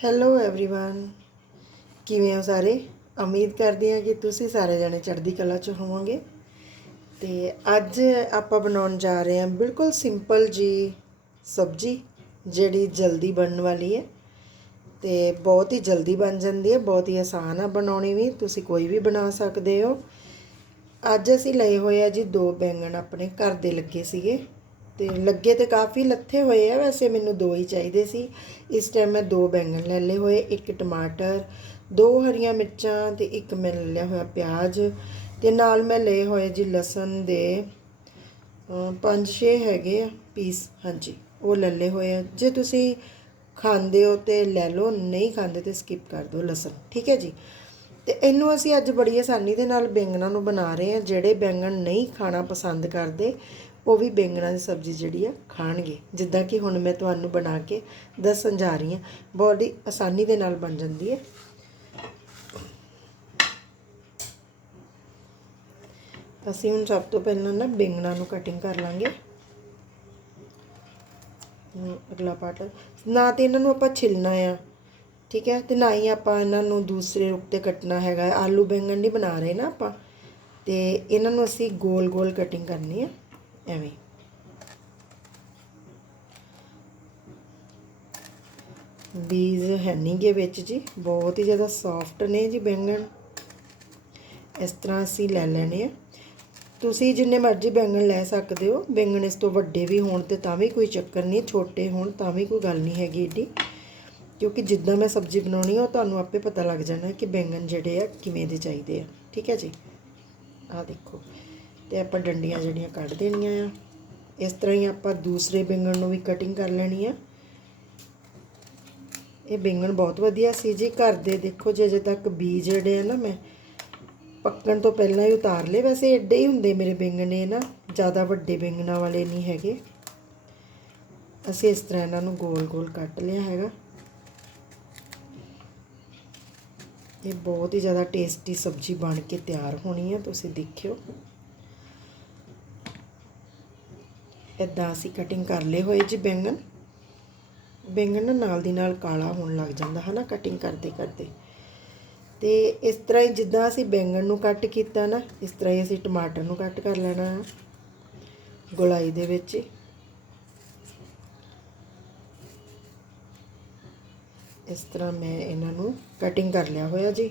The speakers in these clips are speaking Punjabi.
ਹੈਲੋ एवरीवन ਕਿਵੇਂ ਹੋ ਸਾਰੇ ਉਮੀਦ ਕਰਦੀ ਹਾਂ ਕਿ ਤੁਸੀਂ ਸਾਰੇ ਜਣੇ ਚੜ੍ਹਦੀ ਕਲਾ 'ਚ ਹੋਵੋਗੇ ਤੇ ਅੱਜ ਆਪਾਂ ਬਣਾਉਣ ਜਾ ਰਹੇ ਹਾਂ ਬਿਲਕੁਲ ਸਿੰਪਲ ਜੀ ਸਬਜੀ ਜਿਹੜੀ ਜਲਦੀ ਬਣਨ ਵਾਲੀ ਹੈ ਤੇ ਬਹੁਤ ਹੀ ਜਲਦੀ ਬਣ ਜਾਂਦੀ ਹੈ ਬਹੁਤ ਹੀ ਆਸਾਨ ਆ ਬਣਾਉਣੀ ਵੀ ਤੁਸੀਂ ਕੋਈ ਵੀ ਬਣਾ ਸਕਦੇ ਹੋ ਅੱਜ ਅਸੀਂ ਲਏ ਹੋਏ ਆ ਜੀ ਦੋ ਬੈਂਗਣ ਆਪਣੇ ਘਰ ਦੇ ਲੱਗੇ ਸੀਗੇ ਤੇ ਲੱਗੇ ਤੇ ਕਾਫੀ ਲੱਥੇ ਹੋਏ ਆ, ਵੈਸੇ ਮੈਨੂੰ ਦੋ ਹੀ ਚਾਹੀਦੇ ਸੀ। ਇਸ ਟਾਈਮ ਮੈਂ ਦੋ ਬੈਂਗਣ ਲੈ ਲਏ ਹੋਏ, ਇੱਕ ਟਮਾਟਰ, ਦੋ ਹਰੀਆਂ ਮਿਰਚਾਂ ਤੇ ਇੱਕ ਮੈਂ ਲੈ ਲਿਆ ਹੋਇਆ ਪਿਆਜ਼ ਤੇ ਨਾਲ ਮੈਂ ਲਏ ਹੋਏ ਜੀ ਲਸਣ ਦੇ ਪੰਜ ਛੇ ਹੈਗੇ ਆ ਪੀਸ ਹਾਂਜੀ, ਉਹ ਲੈ ਲਏ ਹੋਏ ਆ। ਜੇ ਤੁਸੀਂ ਖਾਂਦੇ ਹੋ ਤੇ ਲੈ ਲਓ, ਨਹੀਂ ਖਾਂਦੇ ਤੇ ਸਕਿਪ ਕਰ ਦਿਓ ਲਸਣ, ਠੀਕ ਹੈ ਜੀ? ਤੇ ਇਹਨੂੰ ਅਸੀਂ ਅੱਜ ਬੜੀ ਆਸਾਨੀ ਦੇ ਨਾਲ ਬੈਂਗਣਾਂ ਨੂੰ ਬਣਾ ਰਹੇ ਹਾਂ। ਜਿਹੜੇ ਬੈਂਗਣ ਨਹੀਂ ਖਾਣਾ ਪਸੰਦ ਕਰਦੇ ਉਹ ਵੀ ਬੈਂਗਣਾ ਦੀ ਸਬਜ਼ੀ ਜਿਹੜੀ ਆ ਖਾਣਗੇ। ਜਿੱਦਾਂ ਕਿ ਹੁਣ ਮੈਂ ਤੁਹਾਨੂੰ ਬਣਾ ਕੇ ਦੱਸਣ ਜਾ ਰਹੀ ਹਾਂ ਬਹੁਤ ਹੀ ਆਸਾਨੀ ਦੇ ਨਾਲ ਬਣ ਜਾਂਦੀ ਹੈ। ਅਸੀਂ ਹੁਣ ਸਭ ਤੋਂ ਪਹਿਲਾਂ ਨਾ ਬੈਂਗਣਾ ਨੂੰ ਕਟਿੰਗ ਕਰ ਲਾਂਗੇ। ਅਗਲਾ ਪਾਰਟ ਨਾ ਤੇ ਇਹਨਾਂ ਨੂੰ ਆਪਾਂ ਛਿਲਣਾ ਆ, ਠੀਕ ਹੈ? ਤੇ ਨਾ ਹੀ ਆਪਾਂ ਇਹਨਾਂ ਨੂੰ ਦੂਸਰੇ ਰੂਪ ਤੇ ਕੱਟਣਾ ਹੈਗਾ। ਆਲੂ ਬੈਂਗਣ ਨਹੀਂ ਬਣਾ ਰਹੇ ਨਾ ਆਪਾਂ। ਤੇ ਇਹਨਾਂ ਨੂੰ ਅਸੀਂ ਗੋਲ ਗੋਲ ਕਟਿੰਗ ਕਰਨੀ ਹੈ ਐਵੇਂ ਬੀਜ ਹੈ ਨਹੀਂਗੇ ਵਿੱਚ ਜੀ, ਬਹੁਤ ਹੀ ਜ਼ਿਆਦਾ ਸੌਫਟ ਨੇ ਜੀ ਬੈਂਗਣ। ਇਸ ਤਰ੍ਹਾਂ ਅਸੀਂ ਲੈ ਲੈਣੇ ਆ। ਤੁਸੀਂ ਜਿੰਨੇ ਮਰਜ਼ੀ ਬੈਂਗਣ ਲੈ ਸਕਦੇ ਹੋ, ਬੈਂਗਣ ਇਸ ਤੋਂ ਵੱਡੇ ਵੀ ਹੋਣ ਤੇ ਤਾਂ ਵੀ ਕੋਈ ਚੱਕਰ ਨਹੀਂ, ਛੋਟੇ ਹੋਣ ਤਾਂ ਵੀ ਕੋਈ ਗੱਲ ਨਹੀਂ ਹੈਗੀ ਏਡੀ। ਕਿਉਂਕਿ ਜਿੱਦਾਂ ਮੈਂ ਸਬਜ਼ੀ ਬਣਾਉਣੀ ਆ, ਉਹ ਤੁਹਾਨੂੰ ਆਪੇ ਪਤਾ ਲੱਗ ਜਾਣਾ ਕਿ ਬੈਂਗਣ ਜਿਹੜੇ ਆ ਕਿਵੇਂ ਦੇ ਚਾਹੀਦੇ ਆ। ਠੀਕ ਹੈ ਜੀ? ਆਹ ਦੇਖੋ। ਤੇ ਆਪਾਂ ਡੰਡੀਆਂ ਜਿਹੜੀਆਂ ਕੱਢ ਦੇਣੀਆਂ ਆ। ਇਸ ਤਰ੍ਹਾਂ ਹੀ ਆਪਾਂ ਦੂਸਰੇ ਬੈਂਗਣ ਨੂੰ ਵੀ ਕਟਿੰਗ ਕਰ ਲੈਣੀ ਆ। ਇਹ ਬੈਂਗਣ ਬਹੁਤ ਵਧੀਆ ਸੀ ਜੀ। ਘਰ ਦੇ ਦੇਖੋ ਜੇ ਅਜੇ ਤੱਕ ਬੀਜ ਜਿਹੜੇ ਆ ਨਾ ਮੈਂ, ਪੱਕਣ ਤੋਂ ਪਹਿਲਾਂ ਹੀ ਉਤਾਰ ਲਏ। ਵੈਸੇ ਐਡੇ ਹੀ ਹੁੰਦੇ ਮੇਰੇ ਬੈਂਗਣ ਇਹ ਨਾ, ਜ਼ਿਆਦਾ ਵੱਡੇ ਬੈਂਗਣਾਂ ਵਾਲੇ ਨਹੀਂ ਹੈਗੇ। ਅਸੀਂ ਇਸ ਤਰ੍ਹਾਂ ਇਹਨਾਂ ਨੂੰ ਗੋਲ-ਗੋਲ ਕੱਟ ਲਿਆ ਹੈਗਾ। ਇਹ ਬਹੁਤ ਹੀ ਜ਼ਿਆਦਾ ਟੇਸਟੀ ਸਬਜ਼ੀ ਬਣ ਕੇ ਤਿਆਰ ਹੋਣੀ ਹੈ ਤੁਸੀਂ ਦੇਖਿਓ। ਇਦਾਂ ਅਸੀਂ ਕਟਿੰਗ ਕਰ ਲਏ ਹੋਏ ਜੀ ਬੈਂਗਣ। ਬੈਂਗਣ ਨਾ ਨਾਲ ਦੀ ਨਾਲ ਕਾਲਾ ਹੋਣ ਲੱਗ ਜਾਂਦਾ ਹੈ ਨਾ ਕਟਿੰਗ ਕਰਦੇ ਕਰਦੇ। ਤੇ ਇਸ ਤਰ੍ਹਾਂ ਹੀ ਜਿੱਦਾਂ ਅਸੀਂ ਬੈਂਗਣ ਨੂੰ ਕੱਟ ਕੀਤਾ ਨਾ, ਇਸ ਤਰ੍ਹਾਂ ਹੀ ਅਸੀਂ ਟਮਾਟਰ ਨੂੰ ਕੱਟ ਕਰ ਲੈਣਾ ਹੈ ਗੁਲਾਈ ਦੇ ਵਿੱਚ। ਇਸ ਤਰ੍ਹਾਂ ਮੈਂ ਇਹਨਾਂ ਨੂੰ ਕਟਿੰਗ ਕਰ ਲਿਆ ਹੋਇਆ ਜੀ,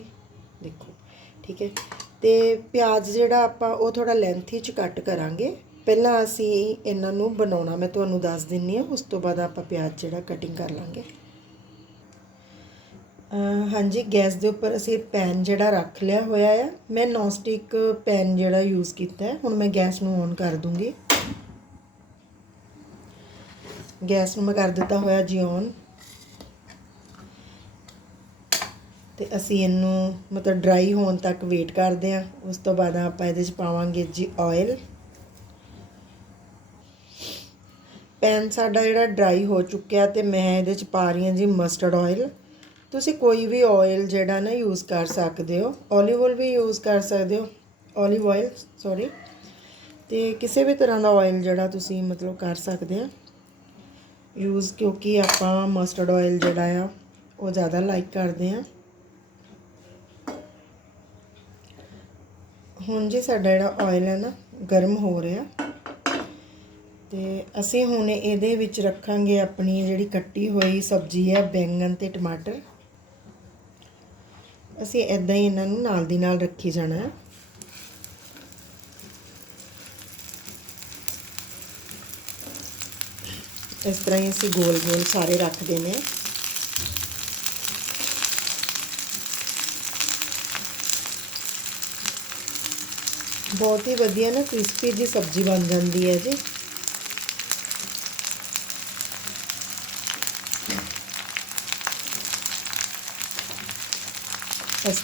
ਦੇਖੋ, ਠੀਕ ਹੈ। ਤੇ ਪਿਆਜ਼ ਜਿਹੜਾ ਆਪਾਂ ਉਹ ਥੋੜਾ ਲੈਂਥੀ ਚ ਕੱਟ ਕਰਾਂਗੇ। ਪਹਿਲਾਂ ਅਸੀਂ ਇਹਨਾਂ ਨੂੰ ਬਣਾਉਣਾ, ਮੈਂ ਤੁਹਾਨੂੰ ਦੱਸ ਦਿੰਨੀ ਆ ਉਸ ਤੋਂ ਬਾਅਦ ਆਪਾਂ ਪਿਆਜ਼ ਜਿਹੜਾ ਕਟਿੰਗ ਕਰ ਲਾਂਗੇ। ਹਾਂਜੀ, ਗੈਸ ਦੇ ਉੱਪਰ ਅਸੀਂ ਪੈਨ ਜਿਹੜਾ ਰੱਖ ਲਿਆ ਹੋਇਆ ਆ। ਮੈਂ ਨੌਨ ਸਟਿਕ ਪੈਨ ਜਿਹੜਾ ਯੂਜ਼ ਕੀਤਾ ਹੈ, ਹੁਣ ਮੈਂ ਗੈਸ ਨੂੰ ਔਨ ਕਰ ਦੂੰਗੀ। ਗੈਸ ਨੂੰ ਮੈਂ ਕਰ ਦਿੱਤਾ ਹੋਇਆ ਜੀ ਔਨ ਤੇ ਅਸੀਂ ਇਹਨੂੰ ਮਤਲਬ ਡਰਾਈ ਹੋਣ ਤੱਕ ਵੇਟ ਕਰਦੇ ਹਾਂ। ਉਸ ਤੋਂ ਬਾਅਦ ਆਪਾਂ ਇਹਦੇ 'ਚ ਪਾਵਾਂਗੇ ਜੀ ਆਇਲ ਪੈਨ ਸਾਡਾ ਜਿਹੜਾ ਡਰਾਈ ਹੋ ਚੁੱਕਿਆ ਤੇ ਮੈਂ ਇਹਦੇ 'ਚ ਪਾ ਰਹੀ ਹਾਂ ਜੀ ਮਸਟਰਡ ਆਇਲ। ਤੁਸੀਂ ਕੋਈ ਵੀ ਆਇਲ ਜਿਹੜਾ ਨਾ ਯੂਜ਼ ਕਰ ਸਕਦੇ ਹੋ। 올ਿਵ ਆਇਲ ਵੀ ਯੂਜ਼ ਕਰ ਸਕਦੇ ਹੋ। Olive oil sorry. ਤੇ ਕਿਸੇ ਵੀ ਤਰ੍ਹਾਂ ਦਾ ਆਇਲ ਜਿਹੜਾ ਤੁਸੀਂ ਮਤਲਬ ਕਰ ਸਕਦੇ ਆ ਯੂਜ਼ ਕਿਉਂਕਿ ਆਪਾਂ ਮਸਟਰਡ ਆਇਲ ਜਿਹੜਾ ਆ, ਉਹ ਜ਼ਿਆਦਾ ਲਾਈਕ ਕਰਦੇ ਆ। ਹੁਣ ਜੀ ਸਾਡਾ ਜਿਹੜਾ ਆਇਲ ਹੈ ਨਾ, ਗਰਮ ਹੋ ਰਿਹਾ। ਤੇ ਅਸੀਂ ਹੁਣ ਇਹਦੇ ਵਿੱਚ ਰੱਖਾਂਗੇ ਆਪਣੀ ਜਿਹੜੀ ਕੱਟੀ ਹੋਈ ਸਬਜ਼ੀ ਹੈ, ਬੈਂਗਣ ਤੇ ਟਮਾਟਰ। ਅਸੀਂ ਇਦਾਂ ਹੀ ਇਹਨਾਂ ਨੂੰ ਨਾਲ ਦੀ ਨਾਲ ਰੱਖੀ ਜਾਣਾ ਹੈ। ਇਸ ਤਰ੍ਹਾਂ ਹੀ ਅਸੀਂ ਗੋਲ-ਗੋਲ ਸਾਰੇ ਰੱਖਦੇ ਨੇ। ਬਹੁਤ ਹੀ ਵਧੀਆ ਨਾ ਕ੍ਰਿਸਪੀ ਜੀ ਸਬਜ਼ੀ ਬਣ ਜਾਂਦੀ ਹੈ ਜੀ।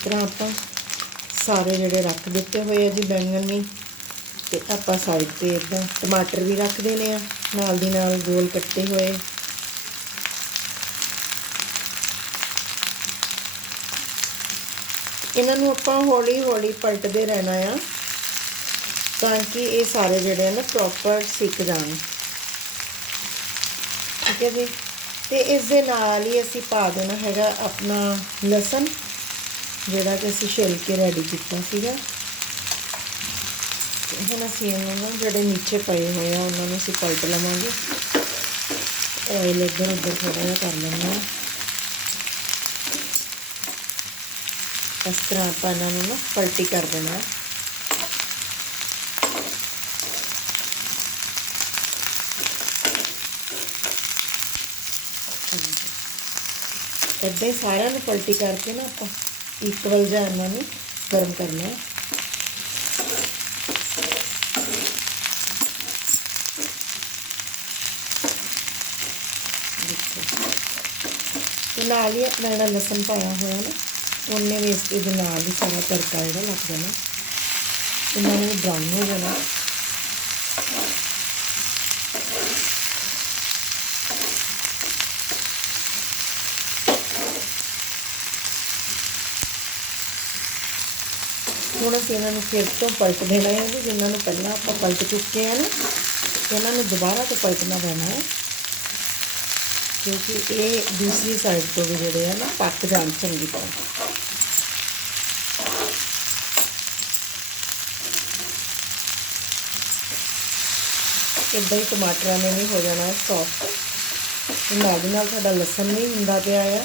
ਤਰ੍ਹਾਂ ਆਪਾਂ ਸਾਰੇ ਜਿਹੜੇ ਰੱਖ ਦਿੱਤੇ ਹੋਏ ਆ ਜੀ ਬੈਂਗਣ ਵੀ, ਤੇ ਆਪਾਂ ਸਾਈਡ ਤੇ ਇਦਾਂ ਟਮਾਟਰ ਵੀ ਰੱਖ ਦੇਣੇ ਆ, ਨਾਲ ਦੀ ਨਾਲ ਗੋਲ ਕੱਟੇ ਹੋਏ। ਇਹਨਾਂ ਨੂੰ ਆਪਾਂ ਹੌਲੀ ਹੌਲੀ ਪਲਟਦੇ ਰਹਿਣਾ ਆ, ਤਾਂ ਕਿ ਇਹ ਸਾਰੇ ਜਿਹੜੇ ਆ ਨਾ ਪ੍ਰੋਪਰ ਸਿੱਕ ਜਾਣ। ਠੀਕ ਹੈ ਜੀ? ਤੇ ਇਸ ਦੇ ਨਾਲ ਹੀ ਅਸੀਂ ਪਾ ਦੇਣਾ ਹੈਗਾ ਆਪਣਾ ਲਸਣ। ਜਿਹੜਾ ਕਿ ਅਸੀਂ ਛਿਲ ਕੇ ਰੈਡੀ ਕੀਤਾ ਸੀਗਾ। ਹੁਣ ਅਸੀਂ ਇਹਨਾਂ ਨੂੰ ਜਿਹੜੇ ਨੀਚੇ ਪਏ ਹੋਏ ਆ, ਉਹਨਾਂ ਨੂੰ ਅਸੀਂ ਪਲਟ ਲਵਾਂਗੇ। ਆਇਲ ਇੱਧਰ ਉੱਧਰ ਥੋੜਾ ਜਿਹਾ ਕਰ ਲੈਂਦੇ ਇਸ ਤਰ੍ਹਾਂ ਆਪਾਂ ਇਹਨਾਂ ਨੂੰ ਨਾ ਪਲਟੀ ਕਰ ਦੇਣਾ ਇੱਦਾਂ ਹੀ ਸਾਰਿਆਂ ਨੂੰ ਪਲਟੀ ਕਰਕੇ ਨਾ ਆਪਾਂ ਇਕਵਲ ਜਿਹਾ ਇਹਨਾਂ ਨੂੰ ਗਰਮ ਕਰਨਾ ਤੇ ਨਾਲ ਹੀ ਆਪਣਾ ਜਿਹੜਾ ਲਸਣ ਪਾਇਆ ਹੋਇਆ ਨਾ, ਉਹਨੇ ਵੀ ਇਸ ਦੇ ਨਾਲ ਹੀ ਸਾਰਾ ਤੜਕਾ ਜਿਹੜਾ ਲੱਗ ਜਾਣਾ। ਇਹਨਾਂ ਨੂੰ ਬਰਾਊਨ ਹੋ ਜਾਣਾ। ਹੁਣ ਅਸੀਂ ਇਹਨਾਂ ਨੂੰ ਫਿਰ ਤੋਂ ਪਲਟ ਦੇਣਾ ਹੈ ਜੀ, ਜਿਨ੍ਹਾਂ ਨੂੰ ਪਹਿਲਾਂ ਆਪਾਂ ਪਲਟ ਚੁੱਕੇ ਆ ਨਾ, ਇਹਨਾਂ ਨੂੰ ਦੁਬਾਰਾ ਤੋਂ ਪਲਟਣਾ ਪੈਣਾ ਹੈ। ਕਿਉਂਕਿ ਇਹ ਦੂਸਰੀ ਸਾਈਡ ਤੋਂ ਵੀ ਜਿਹੜੇ ਆ ਨਾ, ਪੱਕ ਜਾਣ ਚੰਗੀ ਤਰ੍ਹਾਂ। ਇੱਦਾਂ ਹੀ ਟਮਾਟਰਾਂ ਨੇ ਵੀ ਹੋ ਜਾਣਾ ਸੌਫਟ ਨਾਲ ਦੀ ਨਾਲ ਸਾਡਾ ਲਸਣ ਨਹੀਂ ਹੁੰਦਾ ਪਿਆ ਆ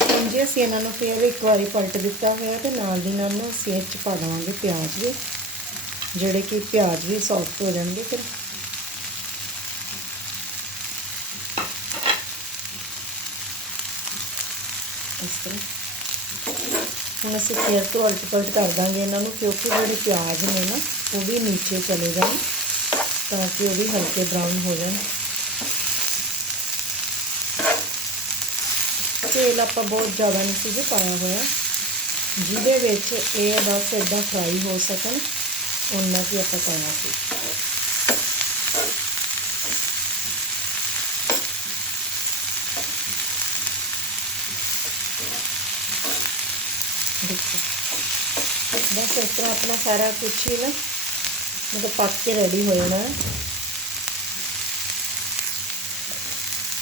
ਹੁਣ ਜੇ ਅਸੀਂ ਇਹਨਾਂ ਨੂੰ ਫਿਰ ਇੱਕ ਵਾਰੀ ਪਲਟ ਦਿੱਤਾ ਹੋਇਆ ਤੇ ਨਾਲ ਦੀ ਨਾਲ ਨੂੰ ਅਸੀਂ ਇਹ 'ਚ ਪਾ ਦੇਵਾਂਗੇ ਪਿਆਜ਼ ਵੀ, ਜਿਹੜੇ ਕਿ ਪਿਆਜ਼ ਵੀ ਸੌਫਟ ਹੋ ਜਾਣਗੇ ਫਿਰ। ਇਸ ਤਰ੍ਹਾਂ। ਹੁਣ ਅਸੀਂ ਫਿਰ ਤੋਂ ਉਲਟ ਪਲਟ ਕਰ ਦਾਂਗੇ ਇਹਨਾਂ ਨੂੰ, ਕਿਉਂਕਿ ਜਿਹੜੇ ਪਿਆਜ਼ ਨੇ ਨਾ, ਉਹ ਵੀ ਨੀਚੇ ਚਲੇ ਜਾਣ, ਤਾਂ ਕਿ ਉਹ ਵੀ ਹਲਕੇ ਬਰਾਊਨ ਹੋ ਜਾਣ। ਤੇਲ ਆਪਾਂ ਬਹੁਤ ਜ਼ਿਆਦਾ ਨਹੀਂ ਸੀ ਜੀ ਪਾਇਆ ਹੋਇਆ ਜਿਹਦੇ ਵਿੱਚ ਇਹ ਬਸ ਇਦਾਂ ਫਰਾਈ ਹੋ ਸਕਣ ਉਹਨਾਂ ਕੀ ਆਪਾਂ ਪਾਇਆ ਸੀ ਦੇਖੋ ਬਸ ਇਸ ਤਰ੍ਹਾਂ ਆਪਣਾ ਸਾਰਾ ਕੁਝ ਹੀ ਨਾ ਮਤਲਬ ਪੱਕ ਕੇ ਰੈਡੀ ਹੋ ਜਾਣਾ ਹੈ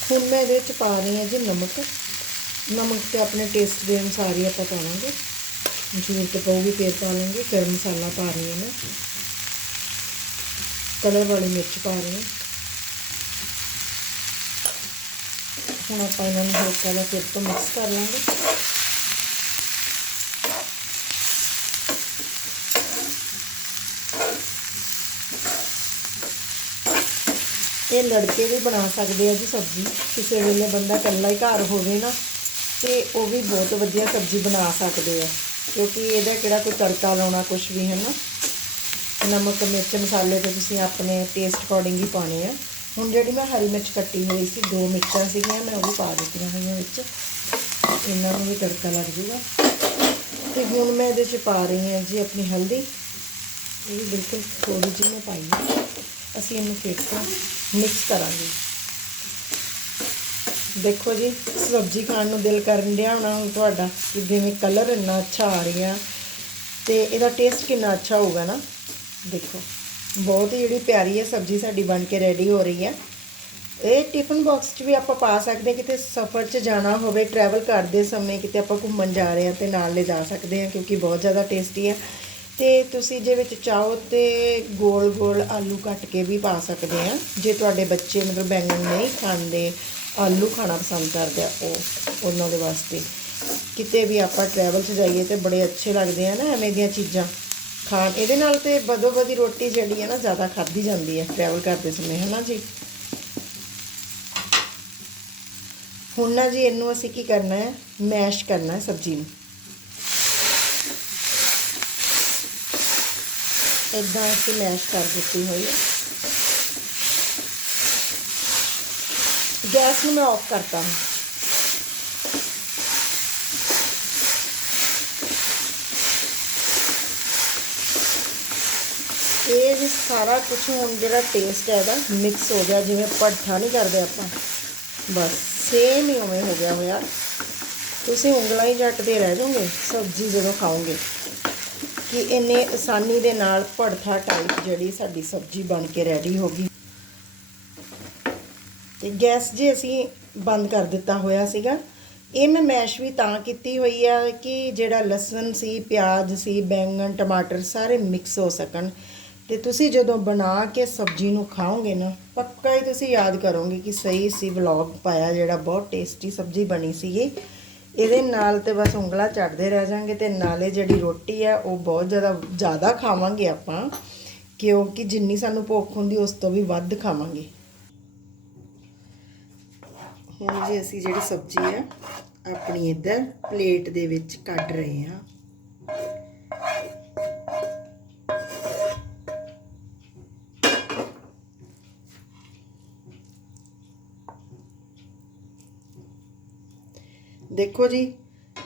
ਹੁਣ ਮੈਂ ਇਹਦੇ ਵਿੱਚ ਪਾ ਰਹੀ ਹਾਂ ਜੀ ਨਮਕ ਨਮਕ ਤੇ ਆਪਣੇ ਟੇਸਟ ਦੇ ਅਨੁਸਾਰ ਹੀ ਆਪਾਂ ਪਾਵਾਂਗੇ। ਜ਼ਰੂਰਤ ਪਊਗੀ ਫਿਰ ਪਾ ਲਾਂਗੇ ਗਰਮ ਮਸਾਲਾ ਪਾ ਰਹੀ ਹਾਂ ਮੈਂ ਕਲਰ ਵਾਲੀ ਮਿਰਚ ਪਾ ਰਹੀ ਹਾਂ ਹੁਣ ਆਪਾਂ ਇਹਨਾਂ ਨੂੰ ਹਲਕਾ ਜਿਹਾ ਫਿਰ ਤੋਂ ਮਿਕਸ ਕਰ ਲਾਂਗੇ। ਇਹ ਲੜਕੇ ਵੀ ਬਣਾ ਸਕਦੇ ਆ ਜੀ ਸਬਜ਼ੀ। ਕਿਸੇ ਵੇਲੇ ਬੰਦਾ ਇਕੱਲਾ ਹੀ ਘਰ ਹੋਵੇ ਨਾ। ਤੇ ਉਹ ਵੀ ਬਹੁਤ ਵਧੀਆ ਸਬਜ਼ੀ ਬਣਾ ਸਕਦੇ ਆ। ਕਿਉਂਕਿ ਇਹਦਾ ਕਿਹੜਾ ਕੋਈ ਤੜਕਾ ਲਾਉਣਾ ਕੁਝ ਵੀ ਹੈ ਨਾ ਨਮਕ, ਮਿਰਚ, ਮਸਾਲੇ ਤੇ ਤੁਸੀਂ ਆਪਣੇ ਟੇਸਟ ਅਕੋਰਡਿੰਗ ਹੀ ਪਾਣੇ ਆ। ਹੁਣ ਜਿਹੜੀ ਮੈਂ ਹਰੀ ਮਿਰਚ ਕੱਟੀ ਹੋਈ ਸੀ, ਦੋ ਮਿਰਚਾਂ ਸੀਗੀਆਂ, ਮੈਂ ਉਹ ਵੀ ਪਾ ਦਿੱਤੀਆਂ ਹੋਈਆਂ ਵਿੱਚ। ਇਹਨਾਂ ਨੂੰ ਵੀ ਤੜਕਾ ਲੱਗ ਜੂਗਾ। ਤੇ ਹੁਣ ਮੈਂ ਇਹਦੇ 'ਚ ਪਾ ਰਹੀ ਹਾਂ ਜੀ ਆਪਣੀ ਹਲਦੀ। ਇਹ ਵੀ ਬਿਲਕੁਲ ਥੋੜੀ ਜਿਹੀ ਮੈਂ ਪਾਈ ਅਸੀਂ ਇਹਨੂੰ ਫਿਰ ਤੋਂ ਮਿਕਸ ਕਰਾਂਗੇ। ਦੇਖੋ ਜੀ, ਸਬਜ਼ੀ ਖਾਣ ਨੂੰ ਦਿਲ ਕਰਨ ਡਿਆ ਹੋਣਾ ਹੁਣ ਤੁਹਾਡਾ ਕਿ ਜਿਵੇਂ ਕਲਰ ਇੰਨਾ ਅੱਛਾ ਆ ਰਿਹਾ। ਤੇ ਇਹਦਾ ਟੇਸਟ ਕਿੰਨਾ ਅੱਛਾ ਹੋਊਗਾ ਨਾ? ਦੇਖੋ, ਬਹੁਤ ਹੀ ਜਿਹੜੀ ਪਿਆਰੀ ਹੈ ਸਬਜ਼ੀ ਸਾਡੀ ਬਣ ਕੇ ਰੈਡੀ ਹੋ ਰਹੀ ਹੈ। ਇਹ ਟਿਫਨ ਬਾਕਸ 'ਚ ਵੀ ਆਪਾਂ ਪਾ ਸਕਦੇ ਕਿਤੇ ਸਫ਼ਰ 'ਚ ਜਾਣਾ ਹੋਵੇ ਟਰੈਵਲ ਕਰਦੇ ਸਮੇਂ ਕਿਤੇ ਆਪਾਂ ਘੁੰਮਣ ਜਾ ਰਹੇ ਹਾਂ ਤੇ ਨਾਲ ਲੈ ਜਾ ਸਕਦੇ ਹਾਂ ਕਿਉਂਕਿ ਬਹੁਤ ਜ਼ਿਆਦਾ ਟੇਸਟੀ ਹੈ। ਤੇ ਤੁਸੀਂ ਜੇ ਵਿੱਚ ਚਾਹੋ ਤੇ ਗੋਲ ਗੋਲ ਆਲੂ ਕੱਟ ਕੇ ਵੀ ਪਾ ਸਕਦੇ ਆ ਜੇ ਤੁਹਾਡੇ ਬੱਚੇ ਮਤਲਬ ਬੈਂਗਣ ਨਹੀਂ ਖਾਂਦੇ ਆਲੂ ਖਾਣਾ ਪਸੰਦ ਕਰਦੇ ਆ ਉਹ, ਉਹਨਾਂ ਦੇ ਵਾਸਤੇ। ਕਿਤੇ ਵੀ ਆਪਾਂ ਟਰੈਵਲ 'ਚ ਜਾਈਏ ਤੇ ਬੜੇ ਅੱਛੇ ਲੱਗਦੇ ਆ ਨਾ ਐਵੇਂ ਦੀਆਂ ਚੀਜ਼ਾਂ। ਖਾਣ, ਇਹਦੇ ਨਾਲ ਤੇ ਬਦੋ ਬਦੀ ਰੋਟੀ ਜਿਹੜੀ ਹੈ ਨਾ ਜ਼ਿਆਦਾ ਖਾਧੀ ਜਾਂਦੀ ਹੈ ਟਰੈਵਲ ਕਰਦੇ ਸਮੇਂ ਹੈ ਨਾ ਜੀ? ਹੁਣ ਨਾ ਜੀ ਇਹਨੂੰ ਅਸੀਂ ਕੀ ਕਰਨਾ ਹੈ? ਮੈਸ਼ ਕਰਨਾ ਹੈ ਸਬਜ਼ੀ ਨੂੰ। ਇਦਾਂ ਅਸੀਂ ਮੈਸ਼ ਕਰ ਦਿੱਤੀ ਹੋਈ ਹੈ। ਗੈਸ ਨੂੰ ਮੈਂ ਆਫ ਕਰਤਾ ਹਾਂ ਇਹ ਜੀ ਸਾਰਾ ਕੁਝ ਹੁਣ ਜਿਹੜਾ ਟੇਸਟ ਹੈ ਇਹਦਾ ਮਿਕਸ ਹੋ ਗਿਆ ਜਿਵੇਂ ਪੜਠਾ ਨਹੀਂ ਕਰਦੇ ਆਪਾਂ ਬਸ ਸੇਮ ਹੀ ਉਵੇਂ ਹੋ ਗਿਆ ਹੋਇਆ ਤੁਸੀਂ ਉਂਗਲਾਂ ਹੀ ਜੱਟਦੇ ਰਹਿ ਜਾਓਗੇ ਸਬਜ਼ੀ ਜਦੋਂ ਖਾਓਗੇ ਕਿ ਇੰਨੇ ਆਸਾਨੀ ਦੇ ਨਾਲ ਭੜਥਾ ਟਾਈਪ ਜਿਹੜੀ ਸਾਡੀ ਸਬਜ਼ੀ ਬਣ ਕੇ ਰੈਡੀ ਹੋ ਗਈ ਤੇ ਗੈਸ ਜੇ ਅਸੀਂ ਬੰਦ ਕਰ ਦਿੱਤਾ ਹੋਇਆ ਸੀਗਾ, ਇਹ ਮੈਂ ਮੈਸ਼ ਵੀ ਤਾਂ ਕੀਤੀ ਹੋਈ ਆ ਕਿ ਜਿਹੜਾ ਲਸਣ ਸੀ, ਪਿਆਜ਼ ਸੀ, ਬੈਂਗਣ, ਟਮਾਟਰ ਸਾਰੇ ਮਿਕਸ ਹੋ ਸਕਣ। ਤੇ ਤੁਸੀਂ ਜਦੋਂ ਬਣਾ ਕੇ ਸਬਜ਼ੀ ਨੂੰ ਖਾਓਗੇ ਨਾ, ਪੱਕਾ ਹੀ ਤੁਸੀਂ ਯਾਦ ਕਰੋਗੇ ਕਿ ਸਹੀ ਸੀ ਵਲੌਗ ਪਾਇਆ ਜਿਹੜਾ ਬਹੁਤ ਟੇਸਟੀ ਸਬਜ਼ੀ ਬਣੀ ਸੀਗੀ। ਇਹਦੇ ਨਾਲ ਤੇ ਬਸ ਉਂਗਲਾ ਚੜਦੇ ਰਹਿ ਜਾਾਂਗੇ ਤੇ ਨਾਲੇ ਜਿਹੜੀ ਰੋਟੀ ਆ, ਉਹ ਬਹੁਤ ਜ਼ਿਆਦਾ ਜ਼ਿਆਦਾ ਖਾਵਾਂਗੇ ਆਪਾਂ। ਕਿਉਂਕਿ ਜਿੰਨੀ ਸਾਨੂੰ ਭੁੱਖ ਹੁੰਦੀ, ਉਸ ਤੋਂ ਵੀ ਵੱਧ ਖਾਵਾਂਗੇ। ਹੁਣ ਜੀ ਅਸੀਂ ਜਿਹੜੀ ਸਬਜ਼ੀ ਆ, ਆਪਣੀ ਇੱਧਰ ਪਲੇਟ ਦੇ ਵਿੱਚ ਕੱਢ ਰਹੇ ਹਾਂ। ਦੇਖੋ ਜੀ,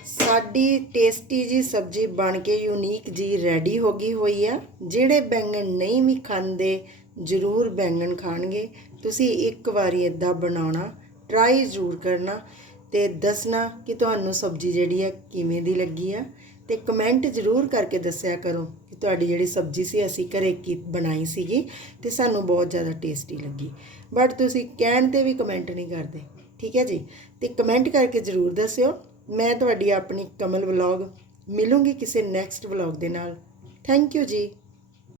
ਸਾਡੀ ਟੇਸਟੀ ਜੀ ਸਬਜ਼ੀ ਬਣ ਕੇ ਯੂਨੀਕ ਜੀ ਰੈਡੀ ਹੋ ਗਈ ਹੋਈ ਆ। ਜਿਹੜੇ ਬੈਂਗਣ ਨਹੀਂ ਵੀ ਖਾਂਦੇ ਜ਼ਰੂਰ ਬੈਂਗਣ ਖਾਣਗੇ। ਤੁਸੀਂ ਇੱਕ ਵਾਰੀ ਇਦਾਂ ਬਣਾਉਣਾ। ਟਰਾਈ ਜ਼ਰੂਰ ਕਰਨਾ ਤੇ ਦੱਸਣਾ ਕਿ ਤੁਹਾਨੂੰ ਸਬਜ਼ੀ ਜਿਹੜੀ ਆ ਕਿਵੇਂ ਦੀ ਲੱਗੀ ਆ ਤੇ ਕਮੈਂਟ ਜ਼ਰੂਰ ਕਰਕੇ ਦੱਸਿਆ ਕਰੋ ਕਿ ਤੁਹਾਡੀ ਜਿਹੜੀ ਸਬਜ਼ੀ ਸੀ ਅਸੀਂ ਘਰੇ ਕੀ ਬਣਾਈ ਸੀਗੀ ਤੇ ਸਾਨੂੰ ਬਹੁਤ ਜ਼ਿਆਦਾ ਟੇਸਟੀ ਲੱਗੀ। ਬਟ ਤੁਸੀਂ ਕਹਿਣ ਤੇ ਵੀ ਕਮੈਂਟ ਨਹੀਂ ਕਰਦੇ, ਠੀਕ ਹੈ ਜੀ? ਤੇ ਕਮੈਂਟ ਕਰਕੇ ਜ਼ਰੂਰ ਦੱਸਿਓ। ਮੈਂ ਤੁਹਾਡੀ ਆਪਣੀ ਕਮਲ ਵਲੌਗ ਮਿਲੂੰਗੀ ਕਿਸੇ ਨੈਕਸਟ ਵਲੌਗ ਦੇ ਨਾਲ। ਥੈਂਕ ਯੂ ਜੀ।